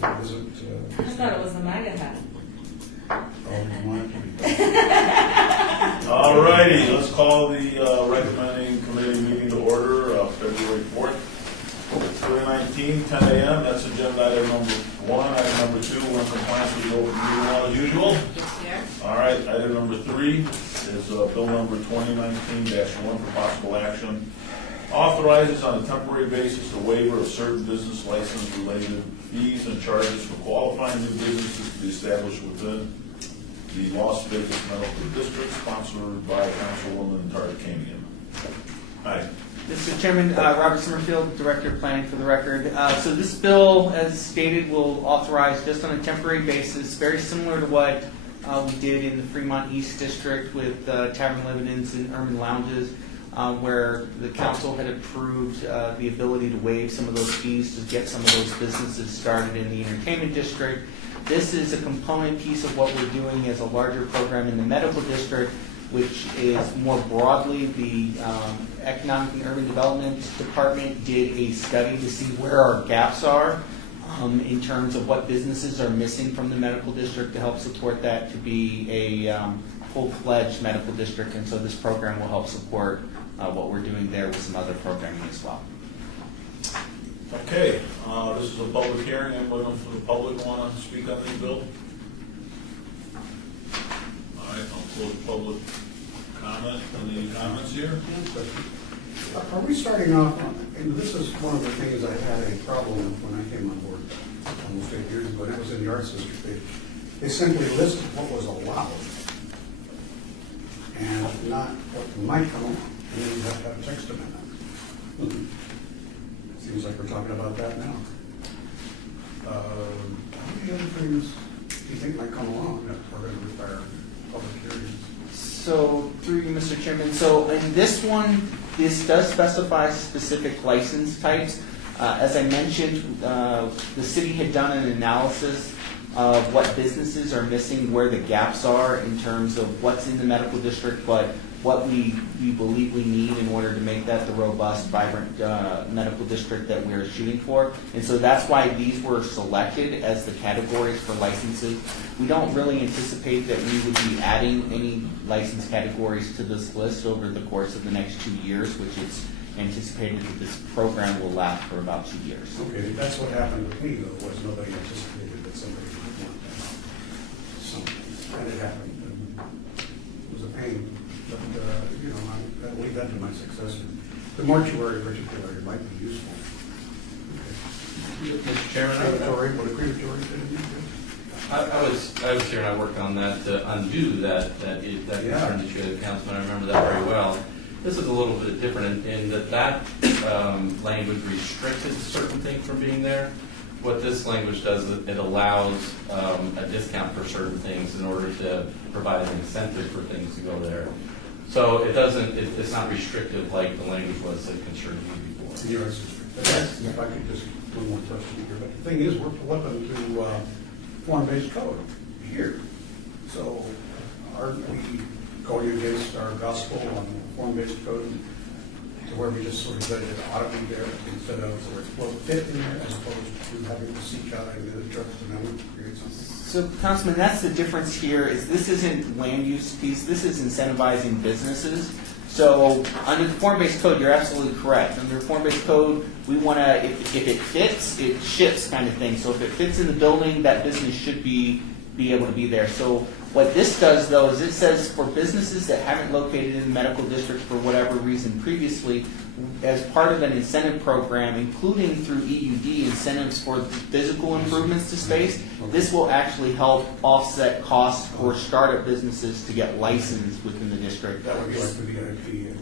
Is it? I thought it was the MAGA hat. All righty, let's call the recommending committee meeting to order, February 4th, 2019, 10 a.m. That's agenda item number 1. Item number 2, we're in compliance with the open meeting law as usual. Yes, here. All right, item number 3 is bill number 2019-1 for possible action. Authorizes on a temporary basis the waiver of certain business license related fees and charges for qualifying new businesses to be established within the Las Vegas Medical District, sponsored by Councilwoman Tarkanian. Hi. Mr. Chairman, Robert Summerfield, Director of Planning for the record. So this bill, as stated, will authorize just on a temporary basis, very similar to what we did in the Fremont East District with Tavern Lebanon's and Urban Lounges, where the council had approved the ability to waive some of those fees to get some of those businesses started in the entertainment district. This is a component piece of what we're doing as a larger program in the medical district, which is more broadly the Economic and Urban Development Department did a study to see where our gaps are in terms of what businesses are missing from the medical district to help support that to be a full-fledged medical district. And so this program will help support what we're doing there with some other programming as well. Okay, this is a public hearing. Anybody from the public want to speak on this bill? All right, I'll close public comment. Any comments here? Are we starting off, and this is one of the things I had a problem with when I came on board almost 8 years ago, and that was in the Arts District page. They simply listed what was allowed and not what might come on, and then you have to have a text amendment. Seems like we're talking about that now. How many other things do you think might come along that are going to require public hearings? So, through you, Mr. Chairman, so in this one, this does specify specific license types. As I mentioned, the city had done an analysis of what businesses are missing, where the gaps are in terms of what's in the medical district, but what we believe we need in order to make that the robust, vibrant medical district that we're shooting for. And so that's why these were selected as the categories for licenses. We don't really anticipate that we would be adding any license categories to this list over the course of the next 2 years, which is anticipated that this program will last for about 2 years. Okay, that's what happened with me, though, was nobody anticipated that somebody would want that. Something, and it happened, and it was a pain. But, I'll leave that to my successor. The mortuary particularly might be useful. Okay. Mr. Chairman, Crematory, what a crematory thing. I was here and I worked on that to undo that concern that you had, Councilman. I remember that very well. This is a little bit different in that language restricted certain things from being there. What this language does is it allows a discount for certain things in order to provide an incentive for things to go there. So it doesn't. It's not restrictive like the language was that concerned me before. Yes. If I could just one more question here. But the thing is, we're flipping to form-based code here. So aren't we going against our gospel on form-based code to where we just sort of said it ought to be there instead of where it will fit in there as opposed to having to seek out the trust amendment to create something? So, Councilman, that's the difference here. Is this isn't land use piece. This is incentivizing businesses. So, under the form-based code, you're absolutely correct. Under form-based code, we want to, if it fits, it ships kind of thing. So, if it fits in the building, that business should be able to be there. So, what this does, though, is it says for businesses that haven't located in the medical district for whatever reason previously, as part of an incentive program, including through EUD incentives for physical improvements to space, this will actually help offset costs for startup businesses to get licensed within the district. That would be like the VIP.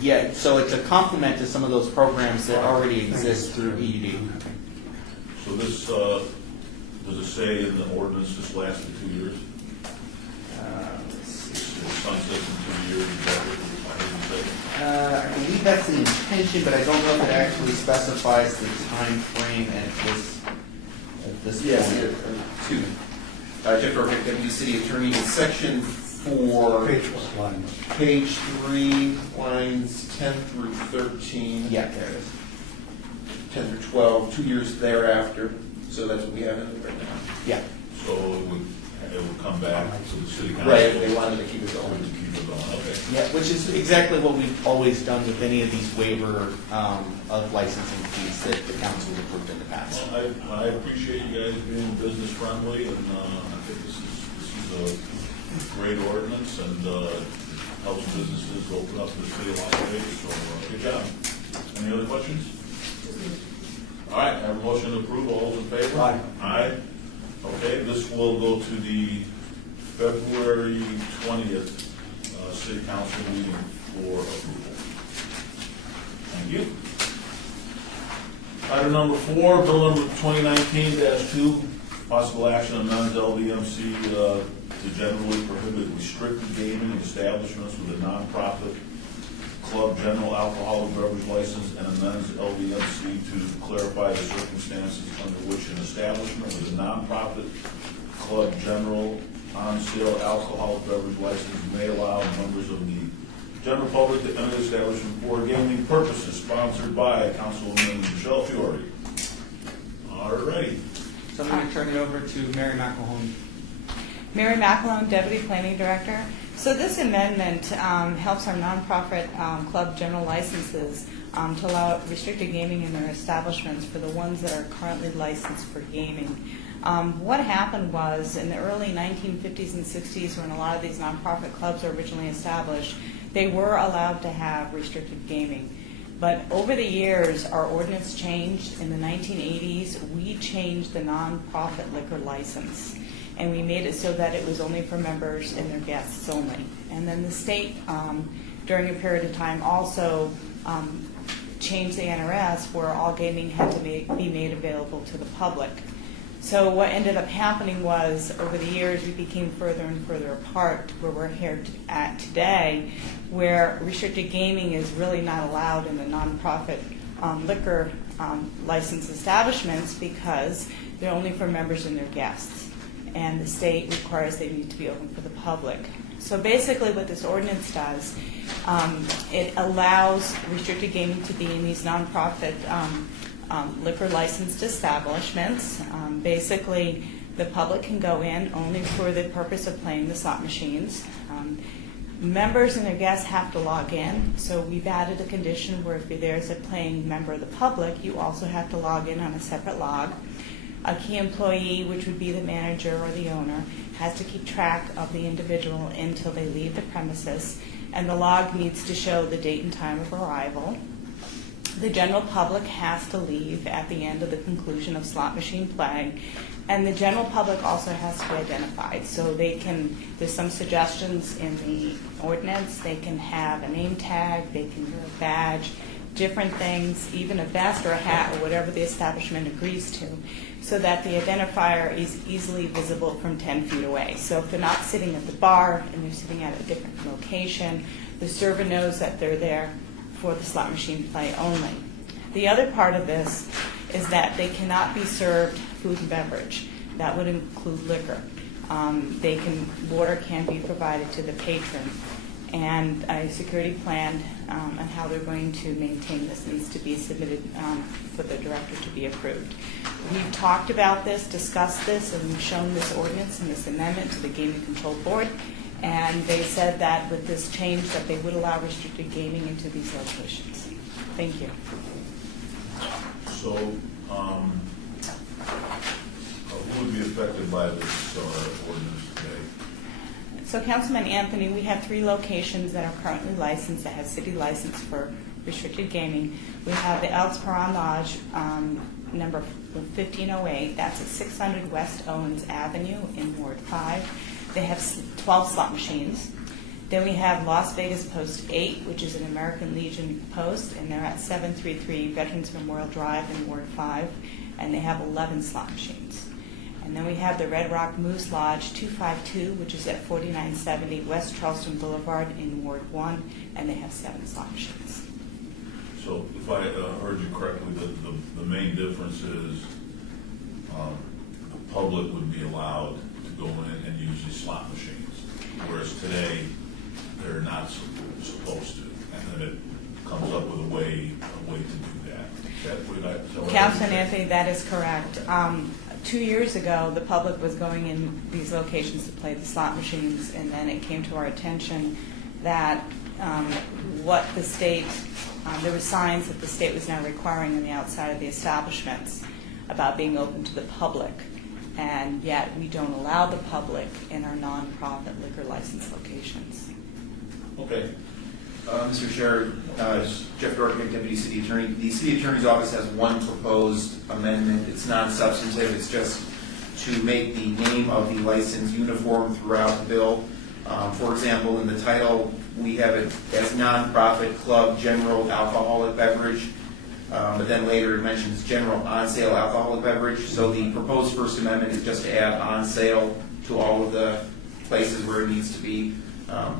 Yeah, so it's a complement to some of those programs that already exist through EUD. So this, does it say in the ordinance this lasted 2 years? Sunsets in 2 years, is that what I believe that's the intention, but I don't know if it actually specifies the time frame at this Yes, point. Jeff Burke, Deputy City Attorney, Section 4, Page what line? page 3, lines 10 through 13. Yeah, there it is. 10 through 12, 2 years thereafter. So that's what we have in it right now. Yeah. So it would come back to the city council. Right, if they wanted to keep it going. To keep it going, okay. Yeah, which is exactly what we've always done with any of these waiver of licensing fees that the council has approved in the past. Well, I appreciate you guys being business friendly, and I think this is a great ordinance, and helps businesses open up to the city of Las Vegas, so good job. Any other questions? All right, I have a motion to approve, all those in favor? Aye. Aye. Okay, this will go to the February 20th city council meeting for approval. Thank you. Item number 4, bill number 2019-2, possible action on non-LVMC to generally prohibit restricted gaming establishments with a nonprofit club general alcoholic beverage license and amends LVMC to clarify the circumstances under which an establishment with a nonprofit club general on-sale alcoholic beverage license may allow members of the general public to enter the establishment for gaming purposes, sponsored by Councilwoman Michelle Fiore. All righty. So I'm going to turn it over to Mary McElhone. Mary McElhone, Deputy Planning Director. So this amendment helps our nonprofit club general licenses to allow restricted gaming in their establishments for the ones that are currently licensed for gaming. What happened was in the early 1950s and 60s, when a lot of these nonprofit clubs were originally established, they were allowed to have restricted gaming. But over the years, our ordinance changed. In the 1980s, we changed the nonprofit liquor license, and we made it so that it was only for members and their guests only. And then the state, during a period of time, also changed the NRS where all gaming had to be made available to the public. So what ended up happening was, over the years, we became further and further apart to where we're here at today, where restricted gaming is really not allowed in the nonprofit liquor license establishments because they're only for members and their guests. And the state requires they need to be open for the public. So basically what this ordinance does, it allows restricted gaming to be in these nonprofit liquor licensed establishments. Basically, the public can go in only for the purpose of playing the slot machines. Members and their guests have to log in, so we've added a condition where if you're there as a paying member of the public, you also have to log in on a separate log. A key employee, which would be the manager or the owner, has to keep track of the individual until they leave the premises, and the log needs to show the date and time of arrival. The general public has to leave at the end of the conclusion of slot machine play, and the general public also has to be identified. So they can, there's some suggestions in the ordinance, they can have a name tag, they can wear a badge, different things, even a vest or a hat or whatever the establishment agrees to, so that the identifier is easily visible from 10 feet away. So if they're not sitting at the bar and they're sitting at a different location, the server knows that they're there for the slot machine play only. The other part of this is that they cannot be served food and beverage. That would include liquor. Water can be provided to the patron, and a security plan on how they're going to maintain this needs to be submitted for the director to be approved. We've talked about this, discussed this, and we've shown this ordinance and this amendment to the Gaming Control Board, and they said that with this change that they would allow restricted gaming into these locations. Thank you. So, who would be affected by this ordinance today? So Councilman Anthony, we have 3 locations that are currently licensed, that have city license for restricted gaming. We have the Elks Paran Lodge, number 1508, that's at 600 West Owens Avenue in Ward 5. They have 12 slot machines. Then we have Las Vegas Post 8, which is an American Legion post, and they're at 733 Veterans Memorial Drive in Ward 5, and they have 11 slot machines. And then we have the Red Rock Moose Lodge 252, which is at 4970 West Charleston Boulevard in Ward 1, and they have 7 slot machines. So if I heard you correctly, the main difference is the public would be allowed to go in and use these slot machines, whereas today they're not supposed to, and then it comes up with a way to do that. Is that what Councilman Anthony, that is correct. 2 years ago, the public was going in these locations to play the slot machines, and then it came to our attention that what the state, there were signs that the state was now requiring on the outside of the establishments about being open to the public, and yet we don't allow the public in our nonprofit liquor license locations. Okay. Mr. Chair, Jeff Dorkin, Deputy City Attorney. The City Attorney's Office has one proposed amendment. It's non-substantive. It's just to make the name of the license uniform throughout the bill. For example, in the title, we have it as nonprofit club general alcoholic beverage, but then later it mentions general on-sale alcoholic beverage. So the proposed First Amendment is just to add on-sale to all of the places where it needs to be.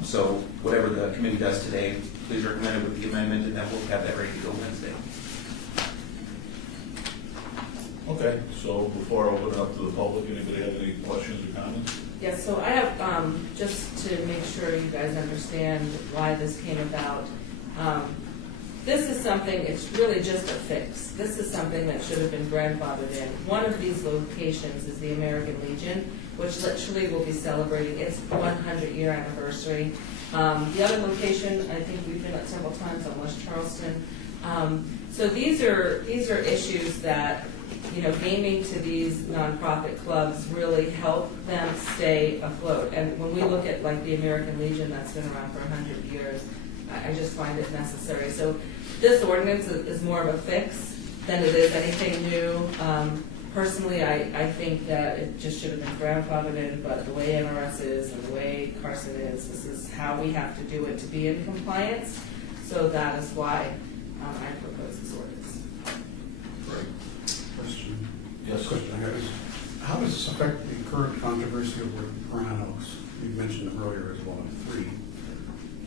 So whatever the committee does today, please recommend it with the amendment, and then we'll have that ready to go Wednesday. Okay, so before I open it up to the public, anybody have any questions or comments? Yes, so I have, just to make sure you guys understand why this came about. This is something, it's really just a fix. This is something that should have been grandfathered in. One of these locations is the American Legion, which literally will be celebrating its 100-year anniversary. The other location, I think we've been at several times on West Charleston. So these are issues that, you know, gaming to these nonprofit clubs really help them stay afloat. And when we look at like the American Legion that's been around for 100 years, I just find it necessary. So this ordinance is more of a fix than it is anything new. Personally, I think that it just should have been grandfathered in, but the way NRS is and the way Carson is, this is how we have to do it to be in compliance. So that is why I propose this ordinance. Right. Question. Yes. Question I have is, how does this affect the current controversy over Brown Oaks? You mentioned them earlier as well, 3.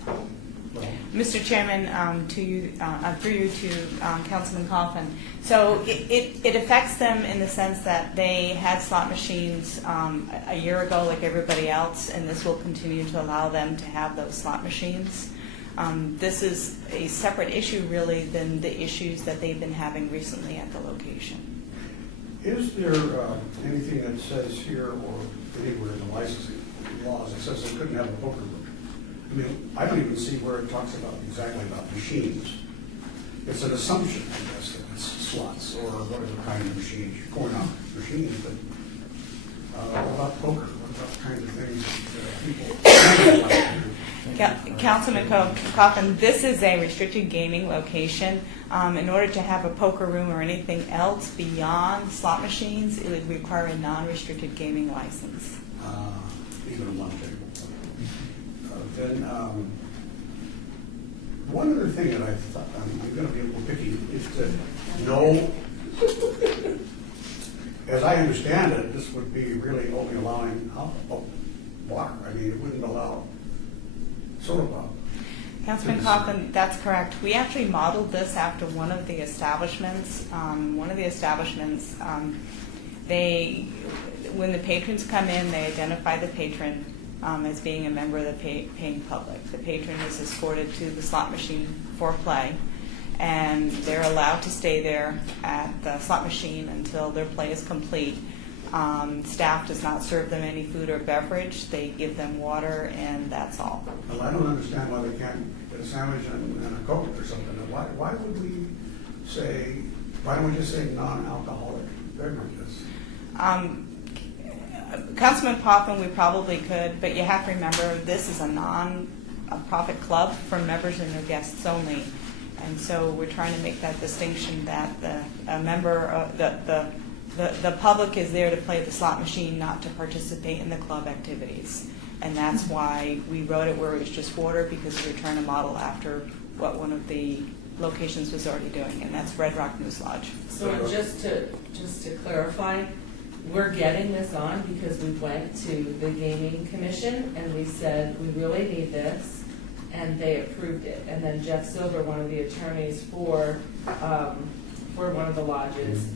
Well, Mr. Chairman, through you to Councilman Coffin. So it affects them in the sense that they had slot machines a year ago like everybody else, and this will continue to allow them to have those slot machines. This is a separate issue really than the issues that they've been having recently at the location. is there anything that says here or anywhere in the licensing laws that says they couldn't have a poker room? I mean, I don't even see where it talks about exactly about machines. It's an assumption, I guess, that it's slots or whatever kind of machine, coin-op machine, but what about poker? What about kinds of things that people... Councilman Coffin, this is a restricted gaming location. In order to have a poker room or anything else beyond slot machines, it would require a non-restricted gaming license. Even one table. Then one other thing that I thought, I'm going to be a little picky, is to know, as I understand it, this would be really only allowing water. I mean, it wouldn't allow soda pop. Councilman Coffin, that's correct. We actually modeled this after one of the establishments. When the patrons come in, they identify the patron as being a member of the paying public. The patron is escorted to the slot machine for play, and they're allowed to stay there at the slot machine until their play is complete. Staff does not serve them any food or beverage. They give them water, and that's all. Well, I don't understand why they can't get a sandwich and a Coke or something. Why would we say, why don't we just say non-alcoholic beverages? Councilman Coffin, we probably could, but you have to remember this is a non-profit club for members and their guests only, and so we're trying to make that distinction that the public is there to play the slot machine, not to participate in the club activities, and that's why we wrote it where it was just water, because we were trying to model after what one of the locations was already doing, and that's Red Rock News Lodge. So just to clarify, we're getting this on because we went to the Gaming Commission and we said, we really need this, and they approved it. And then Jeff Silver, one of the attorneys for one of the lodges,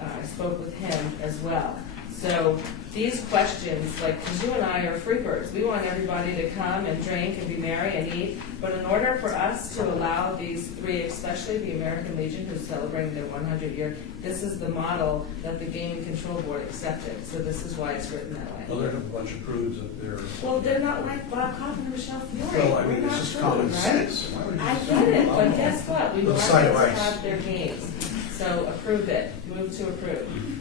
I spoke with him as well. So these questions, like, because you and I are free birds, we want everybody to come and drink and be merry and eat, but in order for us to allow these three, especially the American Legion, who's celebrating their 100 year, this is the model that the Gaming Control Board accepted, so this is why it's written that Well, way. there's a bunch of prudes up there. Well, they're not like Bob Kaufman and Michelle Fiore. Well, I mean, We're it's not just good, common right? sense. Why would you I just get it, allow but them? guess what? We The want side them of to ice. have their games. So approve it, move to approve.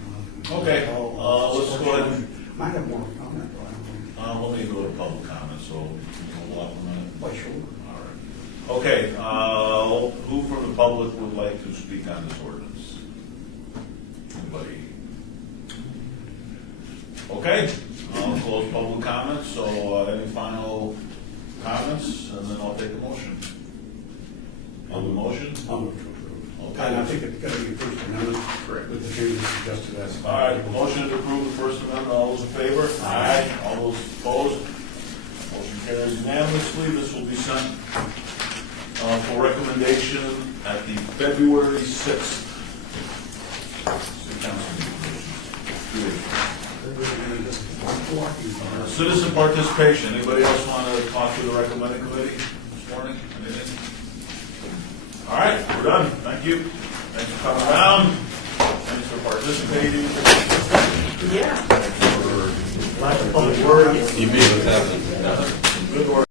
Okay, let's go ahead and, I have more comment, but I don't know. let me go to public comment, so hold off a minute. Why, sure. All right. Okay, who from the public would like to speak on this ordinance? Anybody? Okay, I'll close public comments, so any final comments, and then I'll take a motion. On the motion? I'll move to approve. Okay. And I think it's got to be First Amendment. Correct. With the changes suggested as. All right, motion to approve the First Amendment, all those in favor? Aye. All those opposed? Motion carries unanimously. This will be sent for recommendation at the February 6th. City Council meeting. Citizen participation, anybody else want to talk to the recommending committee this morning? Anything? All right, we're done. Thank you. Thanks for coming down. Thanks for participating. Yeah. Thanks for lack of public word. You made what's happening. Good work.